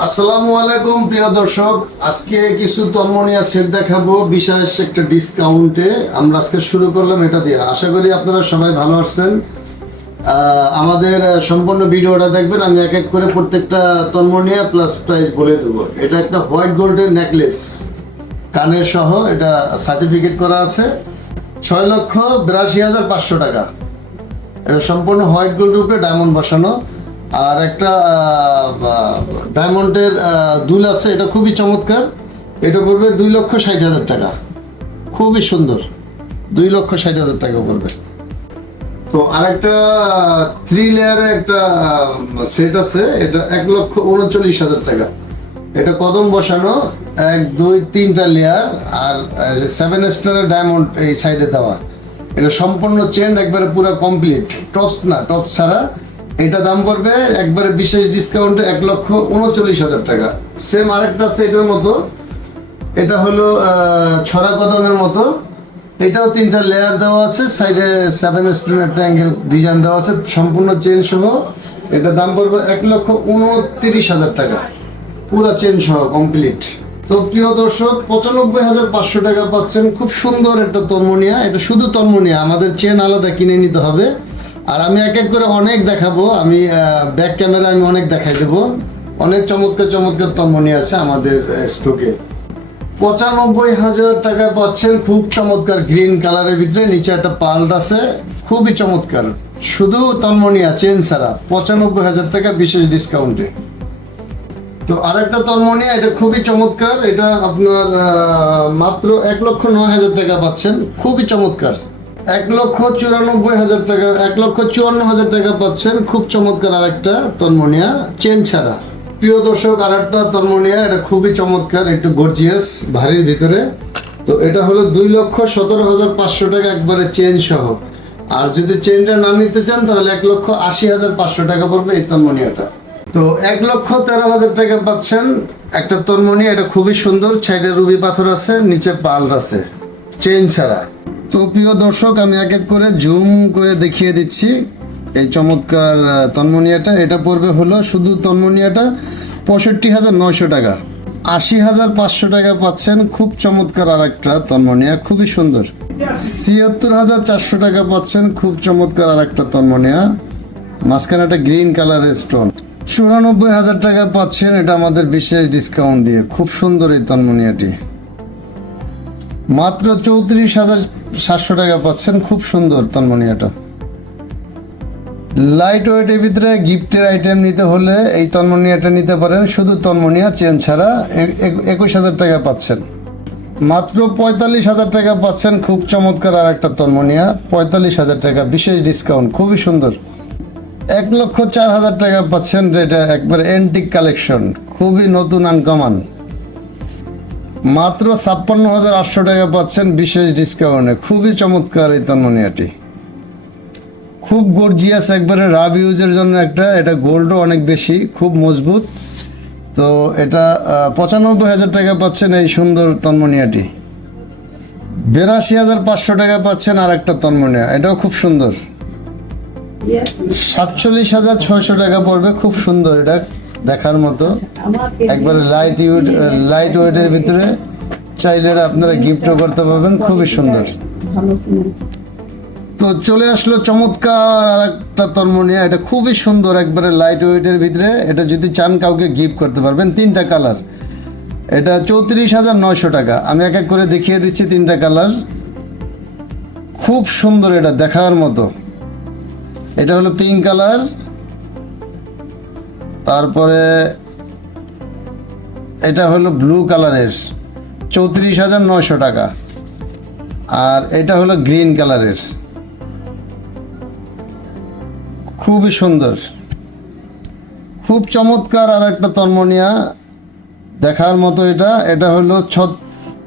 আসসালামু আলাইকুম, প্রিয় দর্শক। আজকে কিছু তন্মনিয়া সেট দেখাবো। বিশেষ একটা ডিসকাউন্টে আমরা আজকে শুরু করলাম এটা দিয়ে। আশা করি আপনারা সবাই ভালো আছেন। আমাদের সম্পূর্ণ ভিডিওটা দেখবেন, আমি এক এক করে প্রত্যেকটা তন্মনিয়া প্লাস প্রাইস বলে দেবো। এটা একটা হোয়াইট গোল্ডের নেকলেস কানের সহ এটা সার্টিফিকেট করা আছে। ছয় লক্ষ বিরাশি হাজার পাঁচশো টাকা। এটা সম্পূর্ণ হোয়াইট গোল্ড রূপে ডায়মন্ড বসানো। আর একটা ডায়মন্ডের দুল আছে, এটা খুবই চমৎকার। এটা পড়বে দুই লক্ষ ষাট হাজার টাকা। খুবই সুন্দর। দুই লক্ষ ষাট হাজার টাকা পড়বে। তো আরেকটা থ্রি লেয়ারের একটা সেট আছে। এটা এক লক্ষ উনচল্লিশ হাজার টাকা। এটা কদম বসানো, এক, দুই, তিনটা লেয়ার আর সেভেন স্টারের ডায়মন্ড এই সাইডে দেওয়া। এটা সম্পূর্ণ চেন একবারে পুরো কমপ্লিট টপস না টপস ছাড়া এটা দাম পড়বে একবারে বিশেষ ডিসকাউন্টে এক লক্ষ উনচল্লিশ হাজার টাকা। সেম আরেকটা সেটের মতো। এটা হলো ছড়া কদমের মতো। এটাও তিনটা লেয়ার দেওয়া আছে। সাইডে সেভেন স্টোন একটা অ্যাঙ্গেল ডিজাইন দেওয়া আছে। সম্পূর্ণ চেন সহ। এটা দাম পড়বে এক লক্ষ উনত্রিশ হাজার টাকা। পুরো চেন সহ কমপ্লিট তো প্রিয় দর্শক, পঁচানব্বই হাজার পাঁচশো টাকা পাচ্ছেন। খুব সুন্দর একটা তন্মনিয়া। এটা শুধু তন্মনিয়া, আমাদের চেন আলাদা কিনে নিতে হবে। আর আমি এক এক করে অনেক দেখাবো। আমি ব্যাক ক্যামেরা আমি অনেক দেখাই দেবো। অনেক চমৎকার চমৎকার তন্মনিয়া আছে আমাদের স্টকে পঁচানব্বই হাজার টাকা পাচ্ছেন খুব চমৎকার গ্রিন কালারের ভিতরে, নিচে একটা পাল্ট আছে, খুবই চমৎকার। শুধু তন্মনিয়া চেন ছাড়া। পঁচানব্বই হাজার টাকা বিশেষ ডিসকাউন্টে তো আরেকটা তন্মনিয়া এটা খুবই চমৎকার। এটা আপনার মাত্র এক লক্ষ নয় হাজার টাকা পাচ্ছেন। খুবই চমৎকার। এক লক্ষ চুরানব্বই হাজার টাকা, এক লক্ষ চুয়ান্ন হাজার টাকা পাচ্ছেন খুব চমৎকার আরেকটা তন্মনিয়া, চেন ছাড়া। প্রিয় দর্শক, আরেকটা তন্মনিয়া, এটা খুবই চমৎকার, একটু গর্জিয়াস ভারীর ভিতরে। তো এটা হলো দুই লক্ষ সতেরো হাজার পাঁচশো টাকা একবারে চেন সহ। আর যদি চেনটা না নিতে চান, তাহলে এক লক্ষ আশি হাজার পাঁচশো টাকা পড়বে এই তন্মনিয়াটা। তো এক লক্ষ তেরো হাজার টাকা পাচ্ছেন একটা তন্মনি এটা খুবই সুন্দর, সাইডে রুবি পাথর আছে, নিচে পাল আছে, চেন ছাড়া। তো প্রিয় দর্শক, আমি এক এক করে জুম করে দেখিয়ে দিচ্ছি এই চমৎকার তন্মনিয়াটা। এটা পড়বে হলো শুধু তন্মনিয়াটা, পঁয়ষট্টি হাজার নয়শো টাকা। আশি হাজার পাঁচশো টাকা পাচ্ছেন খুব চমৎকার আর একটা তন্মনিয়া, খুবই সুন্দর। ছিয়াত্তর হাজার চারশো টাকা পাচ্ছেন খুব চমৎকার আর একটা তন্মনিয়া, মাঝখানে একটা গ্রিন কালারের স্টোন। চুরানব্বই হাজার টাকা পাচ্ছেন, এটা আমাদের বিশেষ ডিসকাউন্ট দিয়ে। খুব সুন্দর এই তন্মনিয়াটি। মাত্র চৌত্রিশ হাজার সাতশো টাকা পাচ্ছেন, খুব সুন্দর তন্মনিয়াটা। লাইট ওয়েটের ভিতরে গিফটের আইটেম নিতে হলে এই তন্মনিয়াটা নিতে পারেন, শুধু তন্মনিয়া চেন ছাড়া একুশ হাজার টাকা পাচ্ছেন। মাত্র পঁয়তাল্লিশ হাজার টাকা পাচ্ছেন, খুব চমৎকার আর একটা তন্মনিয়া, পঁয়তাল্লিশ হাজার টাকা, বিশেষ ডিসকাউন্ট খুবই সুন্দর। এক লক্ষ চার হাজার টাকা পাচ্ছেন, যেটা একবারে এন্টিক কালেকশন খুবই নতুন আনকমান মাত্র ছাপ্পান্ন হাজার আটশো টাকা পাচ্ছেন বিশেষ ডিসকাউন্টে খুবই চমৎকার এই তন্মনিয়াটি। খুব গর্জিয়াস একবারে রাব ইউজের জন্য একটা এটা গোল্ডও অনেক বেশি খুব মজবুত। তো এটা পঁচানব্বই হাজার টাকা পাচ্ছেন এই সুন্দর তন্মনিয়াটি। বিরাশি হাজার পাঁচশো টাকা পাচ্ছেন আর একটা তন্মনিয়া এটাও খুব সুন্দর। সাতচল্লিশ হাজার ছয়শো টাকা পড়বে খুব সুন্দর এটা। দেখার মতো। একবারে লাইট ইউড লাইট ওয়েটের ভিতরে চাইলে আপনারা গিফটও করতে পারবেন, খুবই সুন্দর। তো চলে আসলো চমৎকার আর একটা তন্মনিয়া এটা খুবই সুন্দর একবারে লাইট ওয়েটের ভিতরে। এটা যদি চান কাউকে গিফট করতে পারবেন, তিনটা কালার এটা চৌত্রিশ হাজার নয়শো টাকা। আমি এক এক করে দেখিয়ে দিচ্ছি তিনটা কালার খুব সুন্দর এটা দেখার মতো। এটা হলো পিঙ্ক কালার তারপরে এটা হলো ব্লু কালারের চৌত্রিশ হাজার নয়শো টাকা। আর এটা হলো গ্রিন কালারের খুবই সুন্দর। খুব চমৎকার আর একটা তন্মনিয়া দেখার মতো এটা। এটা হলো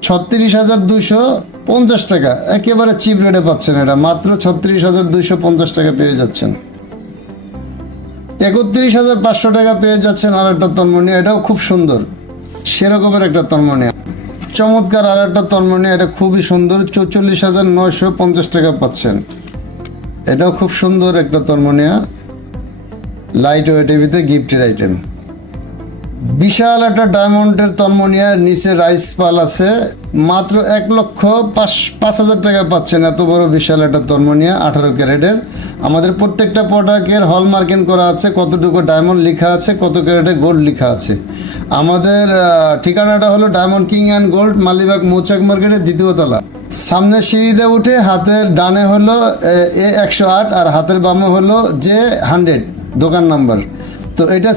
ছত্রিশ হাজার দুশো পঞ্চাশ টাকা। একেবারে চিপ রেটে পাচ্ছেন এটা। মাত্র ছত্রিশ হাজার দুশো পঞ্চাশ টাকা পেয়ে যাচ্ছেন। একত্রিশ হাজার পাঁচশো টাকা পেয়ে যাচ্ছেন আর একটা তন্মনিয়া। এটাও খুব সুন্দর। সেরকমের একটা তন্মনিয়া। চমৎকার আর একটা তন্মনিয়া। এটা খুবই সুন্দর। চৌচল্লিশ হাজার নয়শো পঞ্চাশ টাকা পাচ্ছেন। এটাও খুব সুন্দর একটা তন্মনিয়া। লাইট ওয়েটের টিভিতে গিফটের আইটেম বিশাল একটা ডায়মন্ডের তন্মনিয়ার নিচে রাইস পাল আছে। মাত্র এক লক্ষ পাঁচ পাঁচ হাজার টাকা পাচ্ছেন এত বড় বিশাল একটা তন্মনিয়া, আঠারো ক্যারেটের। আমাদের প্রত্যেকটা প্রোডাক্টের হলমার্কিং করা আছে, কতটুকু ডায়মন্ড লেখা আছে, কত ক্যারেটের গোল্ড লেখা আছে। আমাদের ঠিকানাটা হলো diamond king and gold Malibagh Mouchak মার্কেটের দ্বিতীয় তলা। সামনে সিঁড়িতে উঠে হাতের ডানে হলো, এ একশো আট আর হাতের বামে হলো জে হান্ড্রেড দোকান নাম্বার। তো এটা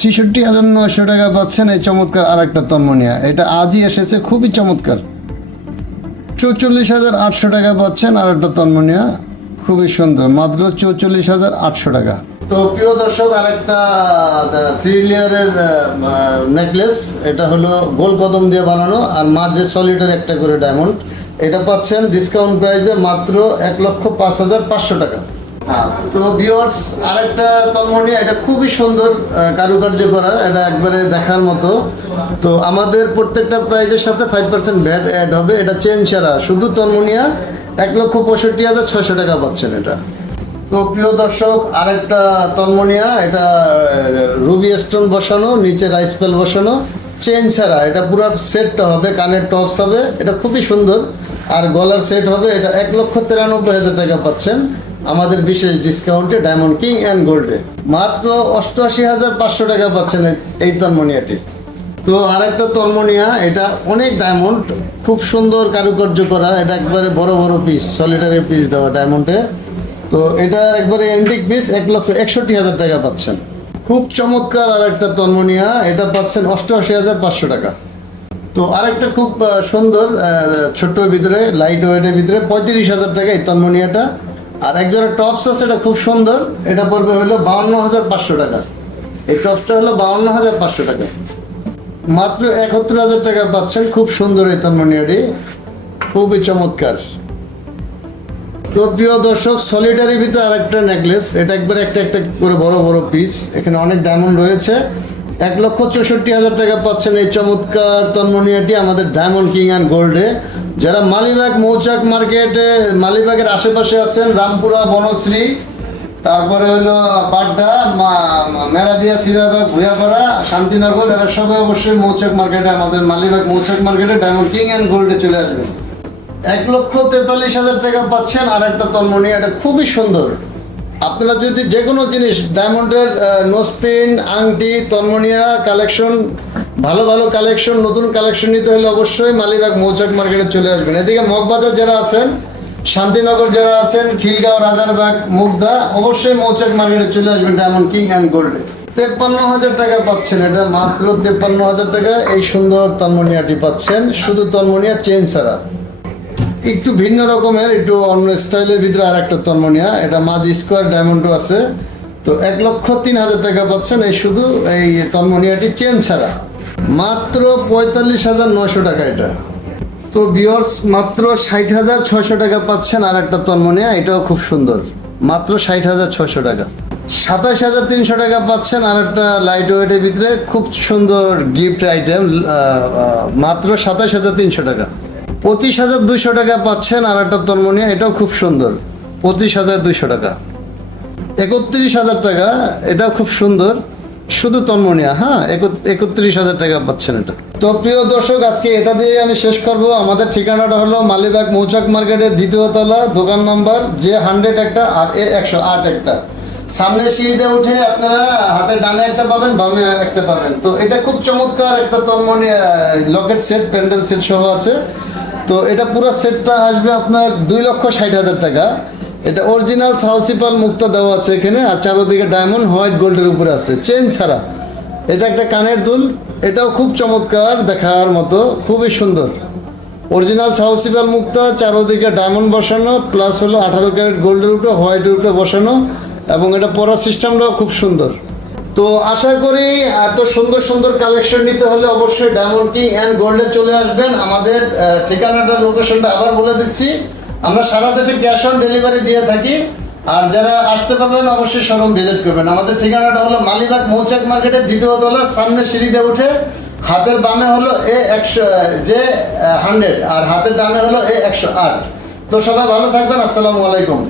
ছিষট্টি হাজার নয়শো টাকা পাচ্ছেন এই চমৎকার আর একটা তন্মনিয়া। এটা আজই এসেছে, খুবই চমৎকার। চৌচল্লিশ হাজার আটশো টাকা পাচ্ছেন আর একটা তন্মনিয়া, খুবই সুন্দর, মাত্র চৌচল্লিশ হাজার আটশো টাকা। তো প্রিয় দর্শক, আরেকটা থ্রি লেয়ারের নেকলেস এটা হলো গোল কদম দিয়ে বানানো, আর মাঝে সলিডের একটা করে ডায়মন্ড এটা পাচ্ছেন ডিসকাউন্ট প্রাইসে মাত্র এক লক্ষ পাঁচ হাজার পাঁচশো টাকা। তো ভিউয়ার্স আরেকটা তন্মনি এটা খুবই সুন্দর কারুকার্য করা, এটা একবারে দেখার মতো। তো আমাদের প্রত্যেকটা প্রাইজের সাথে ফাইভ পার্সেন্ট ভ্যাট অ্যাড হবে, এটা চেন ছাড়া। শুধু তন্মনিয়া এক লক্ষ পঁয়ষট্টি হাজার ছয়শো টাকা পাচ্ছেন এটা। তো প্রিয় দর্শক, আরেকটা তন্মনিয়া এটা রুবি স্টোন বসানো, নিচে রাইস পেল বসানো চেন ছাড়া। এটা পুরো সেটটা হবে, কানের টপস হবে, এটা খুবই সুন্দর। আর গলার সেট হবে, এটা এক লক্ষ তিরানব্বই হাজার টাকা পাচ্ছেন। আমাদের বিশেষ ডিসকাউন্টে ডায়মন্ড কিং অ্যান্ড গোল্ডে মাত্র অষ্টআশি হাজার পাঁচশো টাকা পাচ্ছেন এই- তন্মনিয়াটি। তো আরেকটা তলমনিয়া এটা অনেক ডায়মন্ড খুব সুন্দর কারুকার্য করা, এটা একবারে বড় বড় পিস সলিটারি পিস দেওয়া ডায়মন্ডে তো এটা একবারে এন্টিক পিস এক লক্ষ একষট্টি হাজার টাকা পাচ্ছেন। খুব চমৎকার আর একটা তন্মনিয়া, এটা পাচ্ছেন অষ্টআশি হাজার পাঁচশো টাকা। তো আরেকটা খুব সুন্দর ছোট্ট ভিতরে লাইট ওয়েটের ভিতরে পঁয়ত্রিশ হাজার টাকা এই তন্মনিয়াটা। আর একজনের টপস আছে, এটা খুব সুন্দর। এটা পড়বে হলো বাউন্ন হাজার পাঁচশো টাকা। এই টপসটা হলো বাউন্ন হাজার পাঁচশো টাকা। মাত্র একাত্তর হাজার টাকা পাচ্ছেন খুব সুন্দর এই তন্মনিয়াটি খুবই চমৎকার। তো প্রিয় দর্শক সলিটারি ভিতরে আরেকটা নেকলেস এটা একবার একটা একটা করে বড় বড় পিস এখানে অনেক ডায়মন্ড রয়েছে। এক লক্ষ চৌষট্টি হাজার টাকা পাচ্ছেন এই চমৎকার তন্মনিয়াটি আমাদের ডায়মন্ড কিং অ্যান্ড গোল্ডে যারা মালিবাগ, মৌচাক মার্কেটে মালিবাগের আশেপাশে আছেন, রামপুরা, বনশ্রী, তারপরে হলো পাড্ডা মেরাদিয়া, সিরাবাগ ভুয়াপাড়া শান্তিনগর, এরা সবাই অবশ্যই মৌচাক মার্কেটে, আমাদের মালিবাগ মৌচাক মার্কেটে ডায়মন্ড কিং অ্যান্ড গোল্ডে চলে আসবেন এক লক্ষ তেতাল্লিশ হাজার টাকা পাচ্ছেন আর একটা তন্মনি এটা খুবই সুন্দর। আপনারা যদি যে কোনো জিনিস ডায়মন্ডের নোসপিন আংটি, তন্মনিয়া কালেকশন ভালো ভালো কালেকশন নতুন কালেকশন নিতে হলে অবশ্যই মালিবাগ মৌচাক মার্কেটে চলে আসবেন। এদিকে মগবাজার যারা আছেন, শান্তিনগর যারা আছেন, খিলগাঁও, রাজারবাগ, মুগদা, অবশ্যই মৌচাক মার্কেটে চলে আসবেন ডায়মন্ড কিং অ্যান্ড গোল্ডে তেপ্পান্ন হাজার টাকা পাচ্ছেন এটা, মাত্র তেপ্পান্ন হাজার টাকা এই সুন্দর তন্মনিয়াটি পাচ্ছেন। শুধু তন্মনিয়া চেন ছাড়া। একটু ভিন্ন রকমের, একটু অন্য স্টাইলের ভিতরে আর একটা তন্মনিয়া এটা মাঝ স্কোয়ার ডায়মন্ডও আছে। তো এক লক্ষ তিন হাজার টাকা পাচ্ছেন এই শুধু এই তন্মনিয়াটি চেন ছাড়া। মাত্র পঁয়তাল্লিশ হাজার নশো টাকা এটা। তো বিয়র্স মাত্র ষাট হাজার ছশো টাকা পাচ্ছেন আর একটা তন্মনিয়া এটাও খুব সুন্দর। মাত্র ষাট হাজার ছশো টাকা। সাতাশ হাজার তিনশো টাকা পাচ্ছেন আর একটা লাইট ওয়েটের ভিতরে। খুব সুন্দর গিফট আইটেম মাত্র সাতাশ হাজার তিনশো টাকা। পঁচিশ হাজার দুইশো টাকা পাচ্ছেন আর একটা তন্মনিয়া এটাও খুব সুন্দর। পঁচিশ হাজার দুইশো টাকা। একত্রিশ হাজার টাকা, এটাও খুব সুন্দর। শুধু তন্মনিয়া হ্যাঁ? একত্রিশ হাজার টাকা পাচ্ছেন এটা। তো প্রিয় দর্শক, আজকে এটা দিয়ে আমি শেষ করব। আমাদের ঠিকানাটা হলো মালিবাগ মৌচাক মার্কেটের দ্বিতীয় তলা, দোকান নাম্বার যে হান্ড্রেড একটা আর এ একশো আট একটা। সামনে সিঁড়িতে উঠে আপনারা হাতে ডানে একটা পাবেন, বামে একটা পাবেন। তো এটা খুব চমৎকার একটা তন্মনি লকেট সেট, প্যান্ডেল সেট সহ আছে। তো এটা পুরো সেটটা আসবে আপনার দুই লক্ষ ষাট হাজার টাকা। এটা অরিজিনাল সাউসিপাল মুক্তা দেওয়া আছে এখানে, আর চারোদিকে ডায়মন্ড হোয়াইট গোল্ডের উপরে আছে। চেন ছাড়া। এটা একটা কানের দুল। এটাও খুব চমৎকার দেখার মতো, খুবই সুন্দর। অরিজিনাল সাউসিপাল মুক্তা, চারোদিকে ডায়মন্ড বসানো প্লাস হলো আঠারো ক্যারেট গোল্ডের উপরে হোয়াইটের উপরে বসানো, এবং এটা পরার সিস্টেমটাও খুব সুন্দর। তো আশা করি এত সুন্দর সুন্দর কালেকশন নিতে হলে অবশ্যই ডায়মন্ড কিং অ্যান্ড গোল্ডে চলে আসবেন। আমাদের ঠিকানাটা লোকেশনটা আবার বলে দিচ্ছি। আমরা সারা দেশে ক্যাশ অন ডেলিভারি দিয়ে থাকি। আর যারা আসতে পারবেন, অবশ্যই শোরুম ভিজিট করবেন। আমাদের ঠিকানাটা হলো মালিবাগ মৌচাক মার্কেটের দ্বিতীয় তলা, সামনে সিঁড়িতে উঠে। হাতের বামে হলো এ একশো যে হান্ড্রেড আর হাতের ডানে হলো এ একশো আট। তো সবাই ভালো থাকবেন। আসসালামু আলাইকুম।